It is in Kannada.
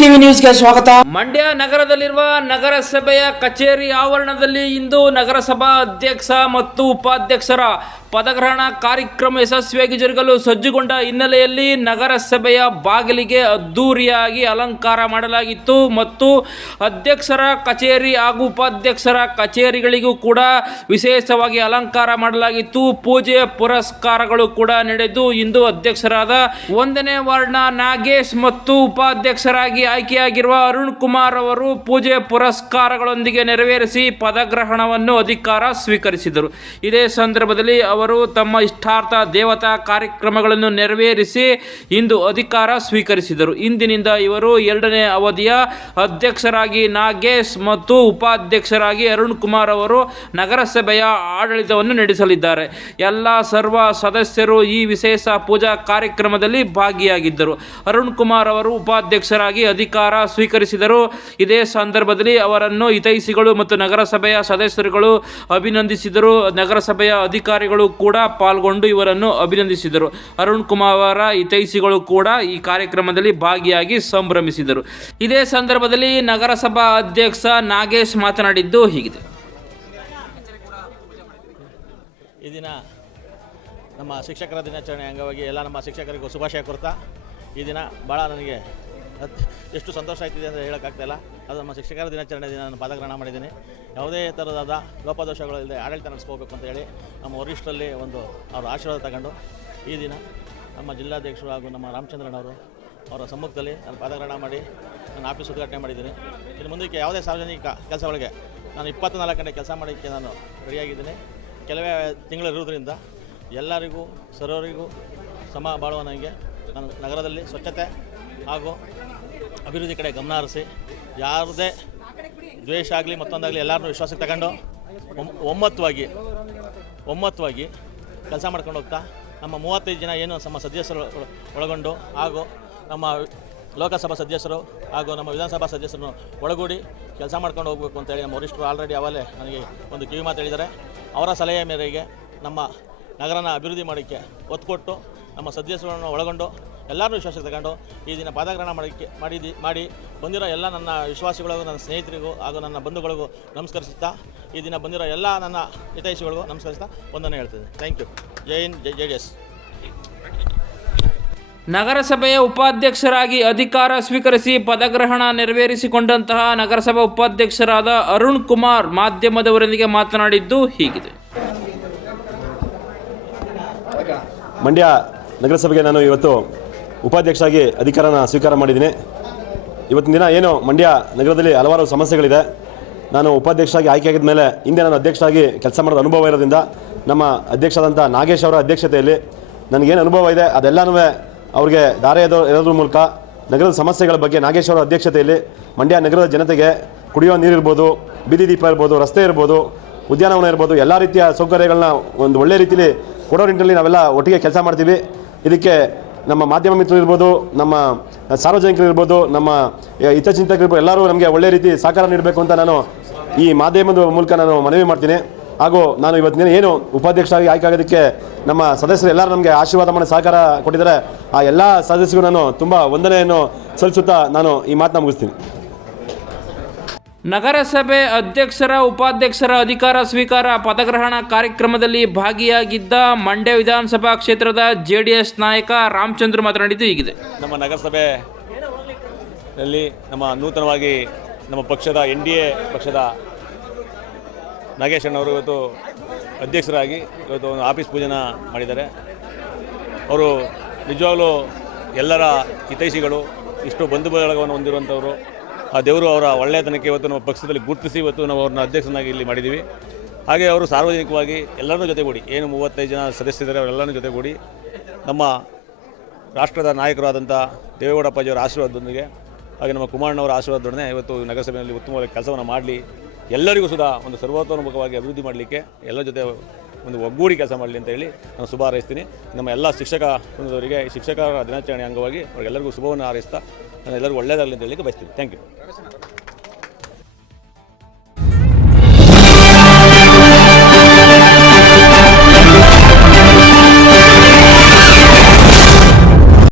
ಟಿವಿ ನ್ಯೂಸ್ಗೆ ಸ್ವಾಗತ. ಮಂಡ್ಯ ನಗರದಲ್ಲಿರುವ ನಗರಸಭೆಯ ಕಚೇರಿ ಆವರಣದಲ್ಲಿ ಇಂದು ನಗರಸಭಾ ಅಧ್ಯಕ್ಷ ಮತ್ತು ಉಪಾಧ್ಯಕ್ಷರ ಪದಗ್ರಹಣ ಕಾರ್ಯಕ್ರಮ ಯಶಸ್ವಿಯಾಗಿ ಜರುಗಲು ಸಜ್ಜುಗೊಂಡ ಹಿನ್ನೆಲೆಯಲ್ಲಿ ನಗರಸಭೆಯ ಬಾಗಿಲಿಗೆ ಅದ್ದೂರಿಯಾಗಿ ಅಲಂಕಾರ ಮಾಡಲಾಗಿತ್ತು ಮತ್ತು ಅಧ್ಯಕ್ಷರ ಕಚೇರಿ ಹಾಗೂ ಉಪಾಧ್ಯಕ್ಷರ ಕಚೇರಿಗಳಿಗೂ ಕೂಡ ವಿಶೇಷವಾಗಿ ಅಲಂಕಾರ ಮಾಡಲಾಗಿತ್ತು. ಪೂಜೆ ಪುರಸ್ಕಾರಗಳು ಕೂಡ ನಡೆದು ಇಂದು ಅಧ್ಯಕ್ಷರಾದ ಒಂದನೇ ವಾರ್ಡ್ನ ನಾಗೇಶ್ ಮತ್ತು ಉಪಾಧ್ಯಕ್ಷರಾಗಿ ಆಯ್ಕೆಯಾಗಿರುವ ಅರುಣ್ ಕುಮಾರ್ ಅವರು ಪೂಜೆ ಪುರಸ್ಕಾರಗಳೊಂದಿಗೆ ನೆರವೇರಿಸಿ ಪದಗ್ರಹಣವನ್ನು ಅಧಿಕಾರ ಸ್ವೀಕರಿಸಿದರು. ಇದೇ ಸಂದರ್ಭದಲ್ಲಿ ಅವರು ತಮ್ಮ ಇಷ್ಟಾರ್ಥ ದೇವತಾ ಕಾರ್ಯಕ್ರಮಗಳನ್ನು ನೆರವೇರಿಸಿ ಇಂದು ಅಧಿಕಾರ ಸ್ವೀಕರಿಸಿದರು. ಇಂದಿನಿಂದ ಇವರು ಎರಡನೇ ಅವಧಿಯ ಅಧ್ಯಕ್ಷರಾಗಿ ನಾಗೇಶ್ ಮತ್ತು ಉಪಾಧ್ಯಕ್ಷರಾಗಿ ಅರುಣ್ ಕುಮಾರ್ ಅವರು ನಗರಸಭೆಯ ಆಡಳಿತವನ್ನು ನಡೆಸಲಿದ್ದಾರೆ. ಎಲ್ಲ ಸರ್ವ ಸದಸ್ಯರು ಈ ವಿಶೇಷ ಪೂಜಾ ಕಾರ್ಯಕ್ರಮದಲ್ಲಿ ಭಾಗಿಯಾಗಿದ್ದರು. ಅರುಣ್ ಕುಮಾರ್ ಅವರು ಉಪಾಧ್ಯಕ್ಷರಾಗಿ ಅಧಿಕಾರ ಸ್ವೀಕರಿಸಿದರು. ಇದೇ ಸಂದರ್ಭದಲ್ಲಿ ಅವರನ್ನು ಹಿತೈಷಿಗಳು ಮತ್ತು ನಗರಸಭೆಯ ಸದಸ್ಯರುಗಳು ಅಭಿನಂದಿಸಿದರು. ನಗರಸಭೆಯ ಅಧಿಕಾರಿಗಳು ಕೂಡ ಪಾಲ್ಗೊಂಡು ಇವರನ್ನು ಅಭಿನಂದಿಸಿದರು. ಅರುಣ್ ಕುಮಾರ್ ಅವರ ಹಿತೈಷಿಗಳು ಕೂಡ ಈ ಕಾರ್ಯಕ್ರಮದಲ್ಲಿ ಭಾಗಿಯಾಗಿ ಸಂಭ್ರಮಿಸಿದರು. ಇದೇ ಸಂದರ್ಭದಲ್ಲಿ ನಗರಸಭಾ ಅಧ್ಯಕ್ಷ ನಾಗೇಶ್ ಮಾತನಾಡಿದ್ದು ಹೀಗಿದೆ. ಈ ದಿನ ನಮ್ಮ ಶಿಕ್ಷಕರ ದಿನಾಚರಣೆ ಅಂಗವಾಗಿ ಎಲ್ಲ ನಮ್ಮ ಶಿಕ್ಷಕರಿಗೂ ಶುಭಾಶಯ ಕೊಡ್ತಾ ಈ ದಿನ ಭಾಳ ನನಗೆ ಎಷ್ಟು ಸಂತೋಷ ಆಯ್ತಿದೆ ಅಂತ ಹೇಳೋಕ್ಕಾಗ್ತಾಯಿಲ್ಲ ಅದು ನಮ್ಮ ಶಿಕ್ಷಕರ ದಿನಾಚರಣೆ ದಿನ ನಾನು ಪಾದಗ್ರಹಣ ಮಾಡಿದ್ದೀನಿ. ಯಾವುದೇ ಥರದಾದ ಲೋಪದೋಷಗಳಿಲ್ಲದೆ ಆಡಳಿತ ನಡೆಸ್ಕೋಬೇಕು ಅಂತ ಹೇಳಿ ನಮ್ಮ ವರಿಷ್ಠರಲ್ಲಿ ಒಂದು ಅವರ ಆಶೀರ್ವಾದ ತಗೊಂಡು ಈ ದಿನ ನಮ್ಮ ಜಿಲ್ಲಾಧ್ಯಕ್ಷರು ಹಾಗೂ ನಮ್ಮ ರಾಮಚಂದ್ರನವರು ಅವರ ಸಮ್ಮುಖದಲ್ಲಿ ನಾನು ಪಾದಗ್ರಹಣ ಮಾಡಿ ನಾನು ಆಫೀಸ್ ಉದ್ಘಾಟನೆ ಮಾಡಿದ್ದೀನಿ. ಇನ್ನು ಮುಂದಕ್ಕೆ ಯಾವುದೇ ಸಾರ್ವಜನಿಕ ಕೆಲಸಗಳಿಗೆ ನಾನು ಇಪ್ಪತ್ತ್ನಾಲ್ಕು ಗಂಟೆ ಕೆಲಸ ಮಾಡೋಕ್ಕೆ ನಾನು ರೆಡಿಯಾಗಿದ್ದೀನಿ. ಕೆಲವೇ ತಿಂಗಳಿರೋದ್ರಿಂದ ಎಲ್ಲರಿಗೂ, ಸರ್ವರಿಗೂ ಸಮ ಬಾಳುವ ನನಗೆ ನಾನು ನಗರದಲ್ಲಿ ಸ್ವಚ್ಛತೆ ಹಾಗೂ ಅಭಿವೃದ್ಧಿ ಕಡೆ ಗಮನ ಹರಿಸಿ ಯಾವುದೇ ದ್ವೇಷ ಆಗಲಿ ಮತ್ತೊಂದಾಗಲಿ ಎಲ್ಲರನ್ನೂ ವಿಶ್ವಾಸಕ್ಕೆ ತಗೊಂಡು ಒಮ್ಮತ್ತವಾಗಿ ಒಮ್ಮತವಾಗಿ ಕೆಲಸ ಮಾಡ್ಕೊಂಡು ಹೋಗ್ತಾ, ನಮ್ಮ ಮೂವತ್ತೈದು ಜನ ಏನು ನಮ್ಮ ಸದಸ್ಯರು ಒಳ- ಒಳಗೊಂಡು ಹಾಗೂ ನಮ್ಮ ಲೋಕಸಭಾ ಸದಸ್ಯರು ಹಾಗೂ ನಮ್ಮ ವಿಧಾನಸಭಾ ಸದಸ್ಯರನ್ನು ಒಳಗೂಡಿ ಕೆಲಸ ಮಾಡ್ಕೊಂಡು ಹೋಗಬೇಕು ಅಂತೇಳಿ ನಮ್ಮ ವರಿಷ್ಠರು ಆಲ್ರೆಡಿ ಅವಲೇ ನನಗೆ ಒಂದು ಕಿವಿ ಮಾತು ಹೇಳಿದ್ದಾರೆ. ಅವರ ಸಲಹೆ ಮೇರೆಗೆ ನಮ್ಮ ನಗರನ ಅಭಿವೃದ್ಧಿ ಮಾಡೋಕ್ಕೆ ಒತ್ತು ಕೊಟ್ಟು ನಮ್ಮ ಸದಸ್ಯರನ್ನು ಒಳಗೊಂಡು ಎಲ್ಲರನ್ನೂ ವಿಶ್ವಾಸಕ್ಕೆ ತಗೊಂಡು ಈ ದಿನ ಪಾದಗ್ರಹಣ ಮಾಡೋಕ್ಕೆ ಮಾಡಿದ್ದು ಮಾಡಿ ಬಂದಿರೋ ಎಲ್ಲ ನನ್ನ ವಿಶ್ವಾಸಿಗಳಿಗೂ ನನ್ನ ಸ್ನೇಹಿತರಿಗೂ ಹಾಗೂ ನನ್ನ ಬಂಧುಗಳಿಗೂ ನಮಸ್ಕರಿಸುತ್ತಾ ಈ ದಿನ ಬಂದಿರೋ ಎಲ್ಲ ನನ್ನ ಹಿತೈಷಿಗಳಿಗೂ ನಮಸ್ಕರಿಸ್ತಾ ಒಂದನ್ನು ಹೇಳ್ತಿದ್ದೆ ಥ್ಯಾಂಕ್ ಯು ಜೈ ಹಿಂದ್ ಜೈ ಜೆ ಡಿ ಎಸ್ ನಗರಸಭೆಯ ಉಪಾಧ್ಯಕ್ಷರಾಗಿ ಅಧಿಕಾರ ಸ್ವೀಕರಿಸಿ ಪದಗ್ರಹಣ ನೆರವೇರಿಸಿಕೊಂಡಂತಹ ನಗರಸಭಾ ಉಪಾಧ್ಯಕ್ಷರಾದ ಅರುಣ್ ಕುಮಾರ್ ಮಾಧ್ಯಮದವರೊಂದಿಗೆ ಮಾತನಾಡಿದ್ದು ಹೀಗಿದೆ. ಮಂಡ್ಯ ನಗರಸಭೆಗೆ ನಾನು ಇವತ್ತು ಉಪಾಧ್ಯಕ್ಷರಾಗಿ ಅಧಿಕಾರನ ಸ್ವೀಕಾರ ಮಾಡಿದ್ದೀನಿ. ಇವತ್ತಿನ ದಿನ ಏನು ಮಂಡ್ಯ ನಗರದಲ್ಲಿ ಹಲವಾರು ಸಮಸ್ಯೆಗಳಿದೆ. ನಾನು ಉಪಾಧ್ಯಕ್ಷರಾಗಿ ಆಯ್ಕೆಯಾಗಿದ್ದ ಮೇಲೆ ಹಿಂದೆ ನಾನು ಅಧ್ಯಕ್ಷರಾಗಿ ಕೆಲಸ ಮಾಡೋದು ಅನುಭವ ಇರೋದ್ರಿಂದ ನಮ್ಮ ಅಧ್ಯಕ್ಷರಾದಂಥ ನಾಗೇಶ್ ಅವರ ಅಧ್ಯಕ್ಷತೆಯಲ್ಲಿ ನನಗೇನು ಅನುಭವ ಇದೆ, ಅದೆಲ್ಲನೂ ಅವ್ರಿಗೆ ದಾರಿ ಇರೋದ್ರ ಮೂಲಕ ನಗರದ ಸಮಸ್ಯೆಗಳ ಬಗ್ಗೆ ನಾಗೇಶ್ ಅವರ ಅಧ್ಯಕ್ಷತೆಯಲ್ಲಿ ಮಂಡ್ಯ ನಗರದ ಜನತೆಗೆ ಕುಡಿಯೋ ನೀರಿರ್ಬೋದು ಬೀದಿ ದೀಪ ಇರ್ಬೋದು, ರಸ್ತೆ ಇರ್ಬೋದು, ಉದ್ಯಾನವನ ಇರ್ಬೋದು, ಎಲ್ಲ ರೀತಿಯ ಸೌಕರ್ಯಗಳನ್ನ ಒಂದು ಒಳ್ಳೆ ರೀತಿಯಲ್ಲಿ ಕೊಡೋ ನಿಟ್ಟಿನಲ್ಲಿ ನಾವೆಲ್ಲ ಒಟ್ಟಿಗೆ ಕೆಲಸ ಮಾಡ್ತೀವಿ. ಇದಕ್ಕೆ ನಮ್ಮ ಮಾಧ್ಯಮ ಮಿತ್ರರು ಇರ್ಬೋದು ನಮ್ಮ ಸಾರ್ವಜನಿಕರು ಇರ್ಬೋದು, ನಮ್ಮ ಹಿತಚಿಂತಕರು ಇರ್ಬೋದು, ಎಲ್ಲರೂ ನಮಗೆ ಒಳ್ಳೆ ರೀತಿ ಸಹಕಾರ ನೀಡಬೇಕು ಅಂತ ನಾನು ಈ ಮಾಧ್ಯಮದ ಮೂಲಕ ನಾನು ಮನವಿ ಮಾಡ್ತೀನಿ. ಹಾಗೂ ನಾನು ಇವತ್ತಿನ ಏನು ಉಪಾಧ್ಯಕ್ಷರಾಗಿ ಆಯ್ಕೆ ಆಗೋದಕ್ಕೆ ನಮ್ಮ ಸದಸ್ಯರು ಎಲ್ಲರೂ ನಮಗೆ ಆಶೀರ್ವಾದ ಮಾಡಿ ಸಹಕಾರ ಕೊಟ್ಟಿದ್ದಾರೆ. ಆ ಎಲ್ಲ ಸದಸ್ಯರಿಗೂ ನಾನು ತುಂಬ ವಂದನೆಯನ್ನು ಸಲ್ಲಿಸುತ್ತಾ ನಾನು ಈ ಮಾತನ್ನ ಮುಗಿಸ್ತೀನಿ. ನಗರಸಭೆ ಅಧ್ಯಕ್ಷರ, ಉಪಾಧ್ಯಕ್ಷರ ಅಧಿಕಾರ ಸ್ವೀಕಾರ ಪದಗ್ರಹಣ ಕಾರ್ಯಕ್ರಮದಲ್ಲಿ ಭಾಗಿಯಾಗಿದ್ದ ಮಂಡ್ಯ ವಿಧಾನಸಭಾ ಕ್ಷೇತ್ರದ ಜೆ ಡಿ ಎಸ್ ನಾಯಕ ರಾಮಚಂದ್ರ ಮಾತನಾಡಿದ್ದು ಹೀಗಿದೆ. ನಮ್ಮ ನಗರಸಭೆ ನಲ್ಲಿ ನಮ್ಮ ನೂತನವಾಗಿ ನಮ್ಮ ಪಕ್ಷದ ಎನ್ ಡಿ ಎ ಪಕ್ಷದ ನಾಗೇಶ್ ಅಣ್ಣವರು ಇವತ್ತು ಅಧ್ಯಕ್ಷರಾಗಿ ಇವತ್ತು ಒಂದು ಆಫೀಸ್ ಪೂಜೆನ ಮಾಡಿದ್ದಾರೆ. ಅವರು ನಿಜವಾಗಲೂ ಎಲ್ಲರ ಹಿತೈಷಿಗಳು, ಇಷ್ಟು ಬಂಧು ಬಳಗವನ್ನು ಹೊಂದಿರುವಂಥವರು ಆ ದೇವರು ಅವರ ಒಳ್ಳೆಯತನಕ್ಕೆ ಇವತ್ತು ನಮ್ಮ ಪಕ್ಷದಲ್ಲಿ ಗುರುತಿಸಿ ಇವತ್ತು ನಾವು ಅವ್ರನ್ನ ಅಧ್ಯಕ್ಷನಾಗಿ ಇಲ್ಲಿ ಮಾಡಿದ್ದೀವಿ. ಹಾಗೆ ಅವರು ಸಾರ್ವಜನಿಕವಾಗಿ ಎಲ್ಲರನ್ನೂ ಜೊತೆಗೂಡಿ, ಏನು ಮೂವತ್ತೈದು ಜನ ಸದಸ್ಯರಿದ್ದಾರೆ ಅವರೆಲ್ಲರನ್ನೂ ಜೊತೆಗೂಡಿ ನಮ್ಮ ರಾಷ್ಟ್ರದ ನಾಯಕರಾದಂಥ ದೇವೇಗೌಡಪ್ಪಾಜಿಯವರ ಆಶೀರ್ವಾದದೊಂದಿಗೆ, ಹಾಗೆ ನಮ್ಮ ಕುಮಾರಣ್ಣವರ ಆಶೀರ್ವಾದದೊಡನೆ ಇವತ್ತು ನಗರಸಭೆಯಲ್ಲಿ ಉತ್ತಮವಾದ ಕೆಲಸವನ್ನು ಮಾಡಲಿ, ಎಲ್ಲರಿಗೂ ಸುಧಾ ಒಂದು ಸರ್ವತೋನ್ಮುಖವಾಗಿ ಅಭಿವೃದ್ಧಿ ಮಾಡಲಿಕ್ಕೆ ಎಲ್ಲರ ಜೊತೆ ಒಂದು ಒಗ್ಗೂಡಿ ಕೆಲಸ ಮಾಡಲಿ ಅಂತ ಹೇಳಿ ನಾನು ಶುಭ ಹಾರೈಸ್ತೀನಿ. ನಮ್ಮ ಎಲ್ಲ ಶಿಕ್ಷಕ ವೃಂದದವರಿಗೆ ಶಿಕ್ಷಕರ ದಿನಾಚರಣೆ ಅಂಗವಾಗಿ ಅವರಿಗೆಲ್ಲರಿಗೂ ಶುಭವನ್ನು ಹಾರೈಸ್ತಾ ನಾನು ಎಲ್ಲರೂ ಒಳ್ಳೇದಾಗಲಿ ಅಂತ ಹೇಳಿಕ್ಕೆ ಬಯಸ್ತೀನಿ. Thank you